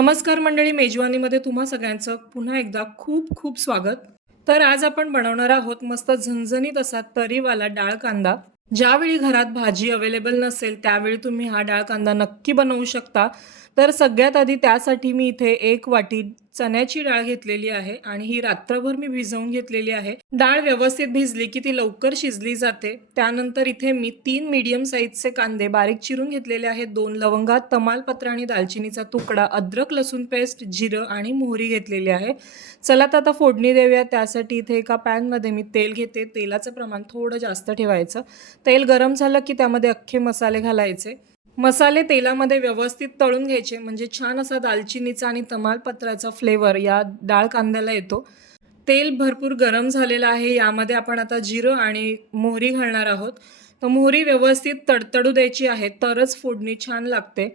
नमस्कार मंडळी, मेजवानीमध्ये तुम्हा सगळ्यांचं पुन्हा एकदा खूप खूप स्वागत. तर आज आपण बनवणार आहोत मस्त झणझणीत असा तरीवाला डाळ कांदा. ज्यावेळी घरात भाजी अवेलेबल नसेल त्यावेळी तुम्ही हा डाळ कांदा नक्की बनवू शकता. तर सगळ्यात आधी त्यासाठी मी इथे 1 वाटी चण्याची डाळ घेतलेली आहे आणि ही रात्रभर मी भिजवून घेतलेली आहे. डाळ व्यवस्थित भिजली की ती लवकर शिजली जाते. त्यानंतर इथे मी 3 मीडियम साईजचे कांदे बारीक चिरून घेतलेले आहेत. 2 लवंगा, तमालपत्र आणि दालचिनीचा तुकडा, अद्रक लसूण पेस्ट, जिरं आणि मोहरी घेतलेली आहे. चला तर आता फोडणी देऊया. त्यासाठी इथे एका पॅनमध्ये मी तेल घेते. तेलाचं प्रमाण थोडं जास्त ठेवायचं. तेल गरम झालं की त्यामध्ये अख्खे मसाले घालायचे. मसाले तेलामध्ये व्यवस्थित तळून घ्यायचे म्हणजे छान असा दालचिनीचा आणि तमालपत्राचा फ्लेवर या डाळ कांद्याला येतो. तेल भरपूर गरम झालेलं आहे. यामध्ये आपण आता जिरं आणि मोहरी घालणार आहोत. तर मोहरी व्यवस्थित तडतडू द्यायची आहे, तरच फोडणी छान लागते.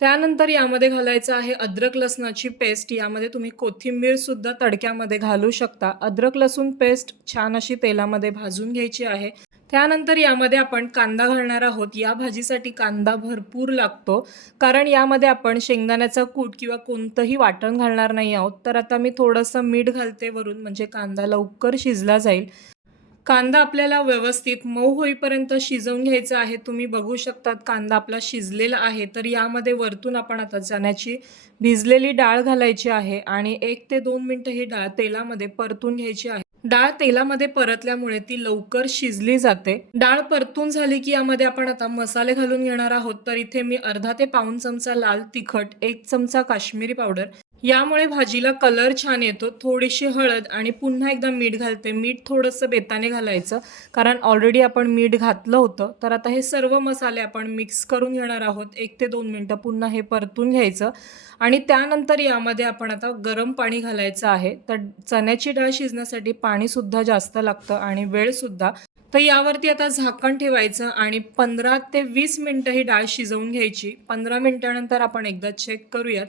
त्यानंतर यामध्ये घालायचं आहे अद्रक लसणाची पेस्ट. यामध्ये तुम्ही कोथिंबीर सुद्धा तडक्यामध्ये घालू शकता. अद्रक लसूण पेस्ट छान अशी तेलामध्ये भाजून घ्यायची आहे. त्यानंतर यामध्ये आपण कांदा घालणार आहोत. या भाजीसाठी कांदा भरपूर लागतो, कारण यामध्ये आपण शेंगदाण्याचा कूट किंवा कोणतंही वाटण घालणार नाही आहोत. तर आता मी थोडंसं मीठ घालते वरून, म्हणजे कांदा लवकर शिजला जाईल. कांदा आपल्याला व्यवस्थित मऊ होईपर्यंत शिजवून घ्यायचा आहे. तुम्ही बघू शकतात कांदा आपला शिजलेला आहे. तर यामध्ये वरतून आपण आता चण्याची भिजलेली डाळ घालायची आहे आणि 1 ते 2 मिनिटं ही डाळ तेलामध्ये परतून घ्यायची आहे. डाळ तेलामध्ये परतल्यामुळे ती लवकर शिजली जाते. डाळ परतून झाली की यामध्ये आपण आता मसाले घालून घेणार आहोत. तर इथे मी अर्धा ते पाऊण चमचा लाल तिखट, 1 चमचा काश्मीरी पावडर, यामुळे भाजीला कलर छान येतो. थोडीशी हळद आणि पुन्हा एकदा मीठ घालते. मीठ थोडंसं बेताने घालायचं, कारण ऑलरेडी आपण मीठ घातलं होतं. तर आता हे सर्व मसाले आपण मिक्स करून घेणार आहोत. 1 ते 2 मिनिटं पुन्हा हे परतून घ्यायचं आणि त्यानंतर यामध्ये आपण आता गरम पाणी घालायचं आहे. तर चण्याची डाळ शिजण्यासाठी पाणीसुद्धा जास्त लागतं आणि वेळसुद्धा. तर यावरती आता झाकण ठेवायचं आणि 15 ते 20 मिनिटं ही डाळ शिजवून घ्यायची. 15 मिनिटानंतर आपण एकदा चेक करूयात.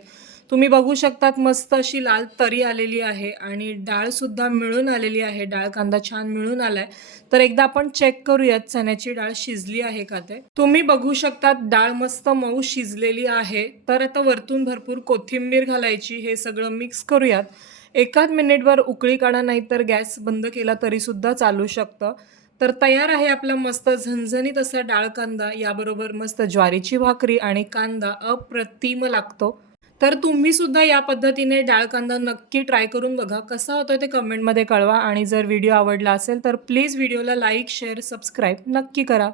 तुम्ही बघू शकतात मस्त अशी लाल तरी आलेली आहे आणि डाळसुद्धा मिळून आलेली आहे. डाळ कांदा छान मिळून आलाय. तर एकदा आपण चेक करूयात चण्याची डाळ शिजली आहे का ते. तुम्ही बघू शकतात डाळ मस्त मऊ शिजलेली आहे. तर आता वरतून भरपूर कोथिंबीर घालायची. हे सगळं मिक्स करूयात. एकाच मिनिटभर उकळी काढा, नाही तर गॅस बंद केला तरीसुद्धा चालू शकतं. तर तयार आहे आपला मस्त झणझणीत असा डाळ कांदा. याबरोबर मस्त ज्वारीची भाकरी आणि कांदा अप्रतिम लागतो. तर तुम्ही सुद्धा या पद्धतीने डाळ कांदा नक्की ट्राय करून बघा. कसा होतोय ते कमेंटमध्ये कळवा आणि जर व्हिडिओ आवडला असेल तर प्लीज व्हिडिओला लाईक, शेअर, सबस्क्राईब नक्की करा.